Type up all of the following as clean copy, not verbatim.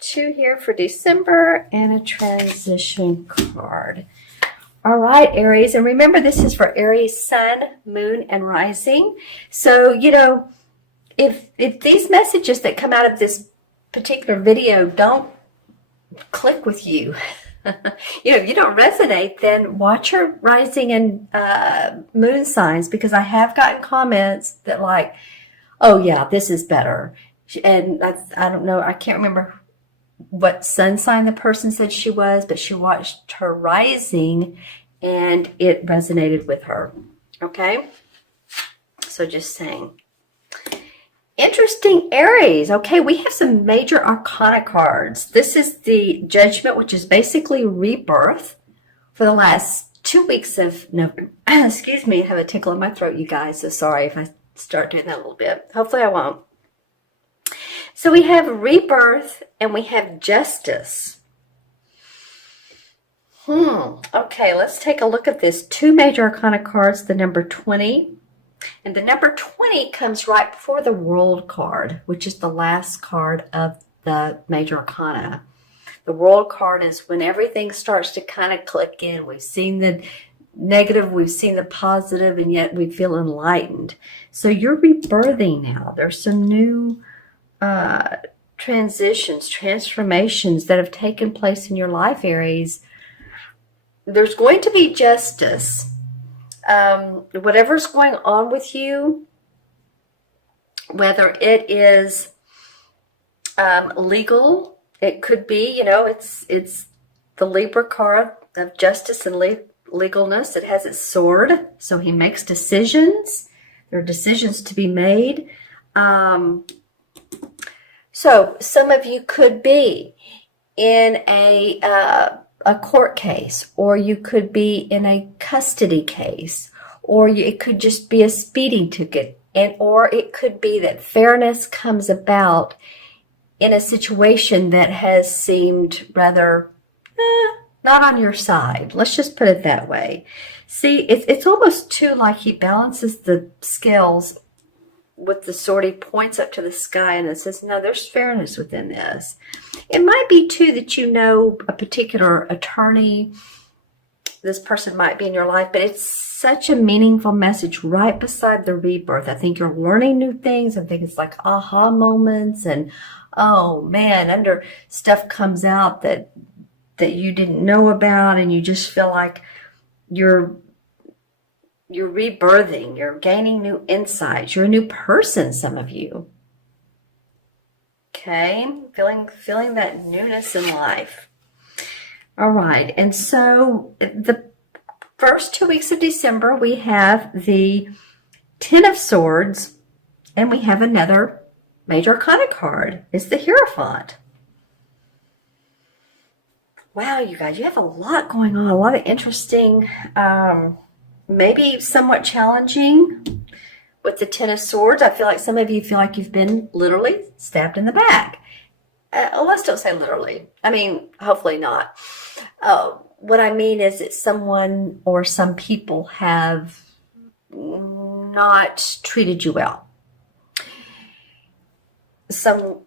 2 here for December and a transition card. All right, Aries. And remember, this is for Aries, Sun, Moon, and Rising. So, if these messages that come out of this particular video don't click with you, if you don't resonate, then watch your rising and moon signs, because I have gotten comments that like, oh yeah, this is better. And I don't know, I can't remember what sun sign the person said she was, but she watched her rising and it resonated with her. Okay? So just saying. Interesting, Aries. Okay, we have some major arcana cards. This is the Judgment, which is basically rebirth for the last 2 weeks of November. Excuse me, I have a tickle in my throat, you guys. So sorry if I start doing that a little bit. Hopefully I won't. So we have rebirth and we have justice. Okay, let's take a look at this. 2 major arcana cards, the number 20. And the number 20 comes right before the World card, which is the last card of the major arcana. The World card is when everything starts to kind of click in. We've seen the negative, we've seen the positive, and yet we feel enlightened. So you're rebirthing now. There's some new transitions, transformations that have taken place in your life, Aries. There's going to be justice. Whatever's going on with you, whether it is legal, it could be, it's the Libra card of justice and legalness. It has its sword, so he makes decisions. There are decisions to be made. So some of you could be in a court case, or you could be in a custody case, or it could just be a speeding ticket, or it could be that fairness comes about in a situation that has seemed rather not on your side. Let's just put it that way. See, it's almost too like he balances the scales with the sword. He points up to the sky and it says, no, there's fairness within this. It might be too that you know a particular attorney. This person might be in your life, but it's such a meaningful message right beside the rebirth. I think you're learning new things. I think it's like aha moments, and oh man, under stuff comes out that you didn't know about, and you just feel like you're rebirthing, you're gaining new insights, you're a new person, some of you. Okay, feeling that newness in life. All right, and so the first 2 weeks of December, we have the Ten of Swords, and we have another major arcana card. It's the Hierophant. Wow, you guys, you have a lot going on, a lot of interesting, maybe somewhat challenging with the Ten of Swords. I feel like some of you feel like you've been literally stabbed in the back. Let's don't say literally. I mean, hopefully not. What I mean is that someone or some people have not treated you well. Some,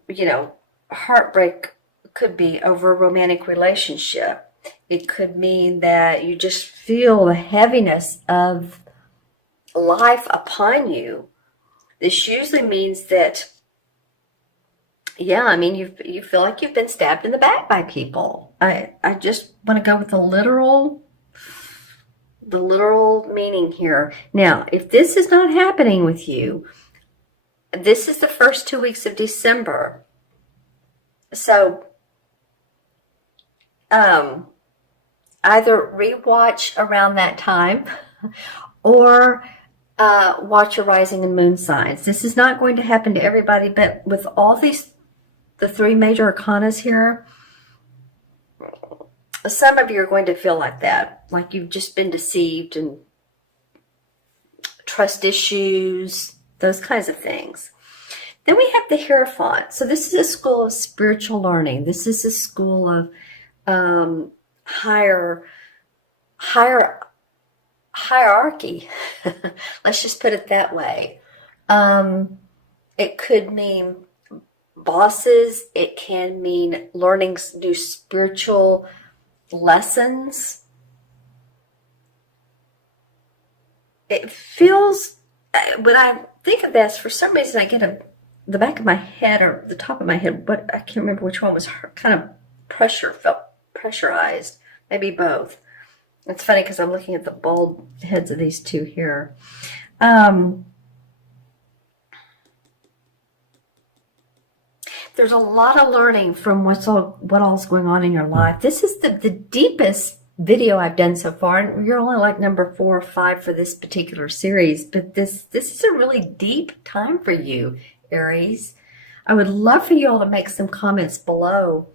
heartbreak could be over a romantic relationship. It could mean that you just feel the heaviness of life upon you. This usually means that, you feel like you've been stabbed in the back by people. I just want to go with the literal meaning here. Now, if this is not happening with you, this is the first 2 weeks of December. So, either rewatch around that time or watch your rising and moon signs. This is not going to happen to everybody, but with all the 3 major arcanas here, some of you are going to feel like that, like you've just been deceived, and trust issues, those kinds of things. Then we have the Hierophant. So this is a school of spiritual learning. This is a school of hierarchy. Let's just put it that way. It could mean bosses. It can mean learning new spiritual lessons. It feels, when I think of this, for some reason I get the back of my head or the top of my head, but I can't remember which one was kind of felt pressurized. Maybe both. It's funny because I'm looking at the bald heads of these two here. There's a lot of learning from what all's going on in your life. This is the deepest video I've done so far, and you're only like number 4 or 5 for this particular series, but this is a really deep time for you, Aries. I would love for you all to make some comments below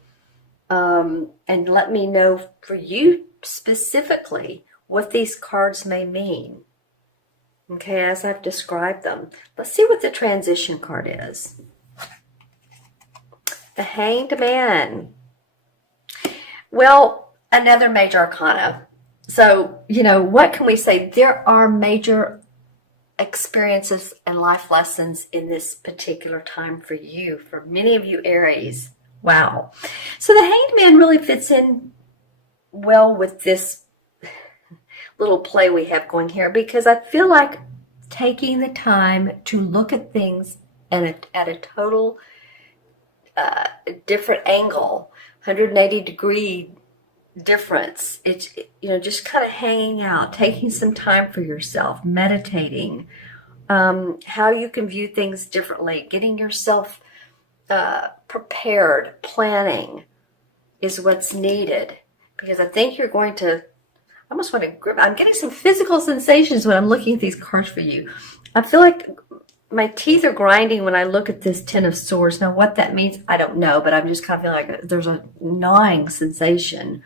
and let me know for you specifically what these cards may mean. Okay, as I've described them. Let's see what the transition card is. The Hanged Man. Well, another major arcana. So, what can we say? There are major experiences and life lessons in this particular time for you, for many of you Aries. Wow. So the Hanged Man really fits in well with this little play we have going here, because I feel like taking the time to look at things at a total different angle, 180 degree difference. It's, just kind of hanging out, taking some time for yourself, meditating, how you can view things differently, getting yourself prepared, planning is what's needed. Because I think you're going to, I almost want to grip, I'm getting some physical sensations when I'm looking at these cards for you. I feel like my teeth are grinding when I look at this Ten of Swords. Now, what that means, I don't know, but I'm just kind of feeling like there's a gnawing sensation.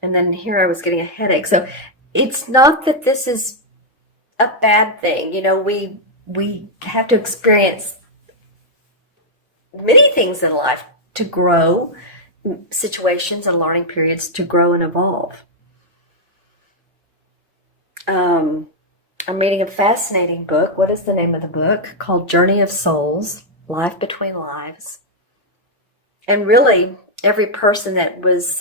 And then here I was getting a headache. So it's not that this is a bad thing. We have to experience many things in life to grow, situations and learning periods to grow and evolve. I'm reading a fascinating book. What is the name of the book? Called Journey of Souls, Life Between Lives. And really, every person that was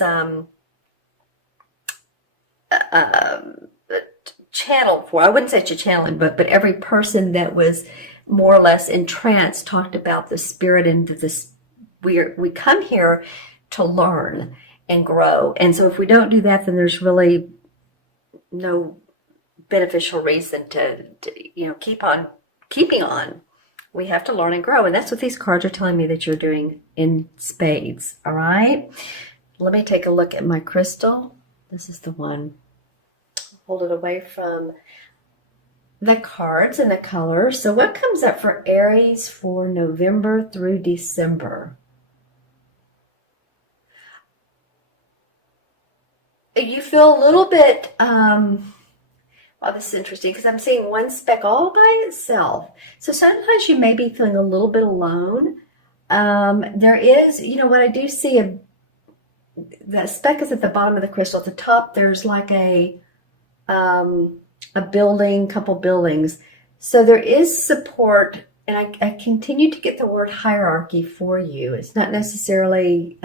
channeled for, I wouldn't say it's a channeling book, but every person that was more or less entranced talked about the spirit and this. We come here to learn and grow. And so if we don't do that, then there's really no beneficial reason to keep on keeping on. We have to learn and grow, and that's what these cards are telling me that you're doing in spades. All right, let me take a look at my crystal. This is the one. Hold it away from the cards and the colors. So what comes up for Aries for November through December? You feel a little bit oh, this is interesting because I'm seeing one speck all by itself. So sometimes you may be feeling a little bit alone. There is, what I do see, the speck is at the bottom of the crystal. At the top, there's like a building, couple buildings. So there is support, and I continue to get the word hierarchy for you. It's not necessarily...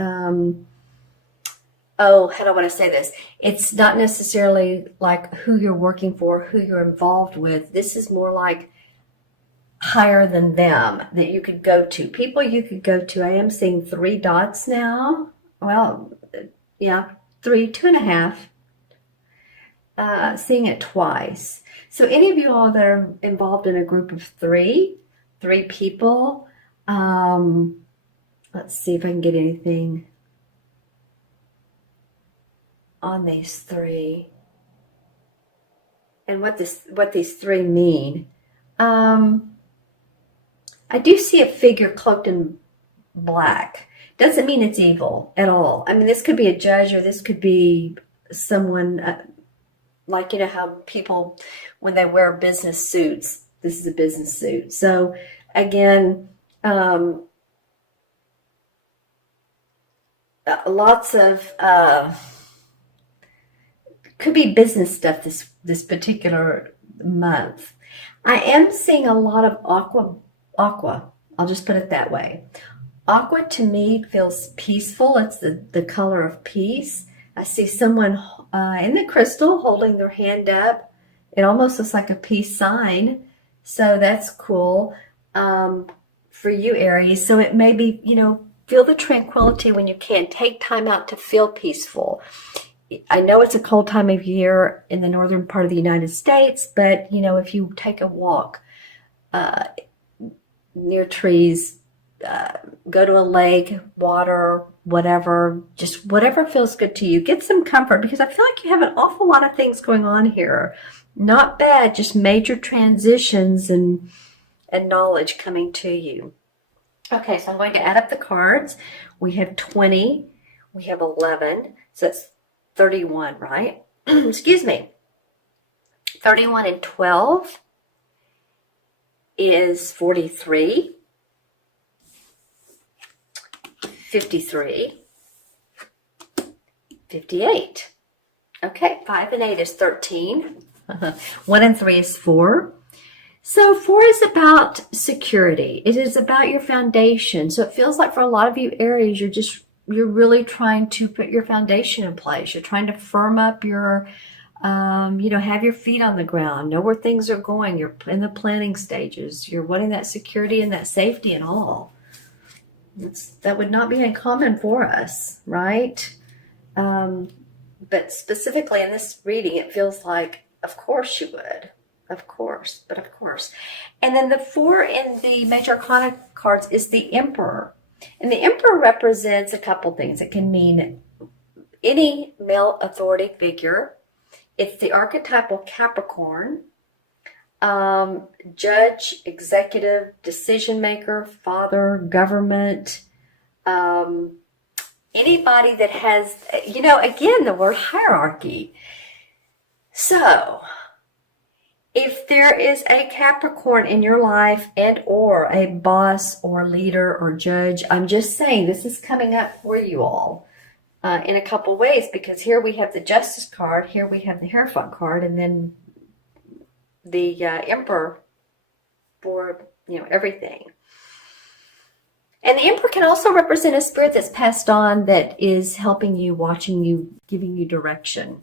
how do I want to say this? It's not necessarily like who you're working for, who you're involved with. This is more like higher than them that you could go to. People you could go to. I am seeing 3 dots now. Well, yeah, 3, 2.5. Seeing it twice. So any of you all that are involved in a group of 3 people, let's see if I can get anything on these 3 and what these 3 mean. I do see a figure cloaked in black. Doesn't mean it's evil at all. I mean, this could be a judge, or this could be someone like, how people, when they wear business suits, this is a business suit. So again, lots of could be business stuff this particular month. I am seeing a lot of aqua. I'll just put it that way. Aqua to me feels peaceful. It's the color of peace. I see someone in the crystal holding their hand up. It almost looks like a peace sign. So that's cool for you, Aries. So it may be, feel the tranquility when you can. Take time out to feel peaceful. I know it's a cold time of year in the northern part of the United States, but, if you take a walk near trees, go to a lake, water, whatever, just whatever feels good to you. Get some comfort because I feel like you have an awful lot of things going on here. Not bad, just major transitions and knowledge coming to you. Okay, so I'm going to add up the cards. We have 20, we have 11, so that's 31, right? Excuse me. 31 and 12 is 43. 53, 58. Okay, 5 and 8 is 13. 1 and 3 is 4. So 4 is about security. It is about your foundation. So it feels like for a lot of you Aries, you're really trying to put your foundation in place. You're trying to firm up your, have your feet on the ground, know where things are going. You're in the planning stages. You're wanting that security and that safety and all. That would not be uncommon for us, right? But specifically in this reading, it feels like, of course you would. Of course, but of course. And then the 4 in the Major Arcana cards is the Emperor. And the Emperor represents a couple things. It can mean any male authority figure. It's the archetypal Capricorn. Judge, executive, decision maker, father, government, anybody that has, again, the word hierarchy. So, if there is a Capricorn in your life and or a boss or leader or judge, I'm just saying this is coming up for you all in a couple ways, because here we have the Justice card, here we have the Hierophant card, and then the Emperor for everything. And the Emperor can also represent a spirit that's passed on that is helping you, watching you, giving you direction.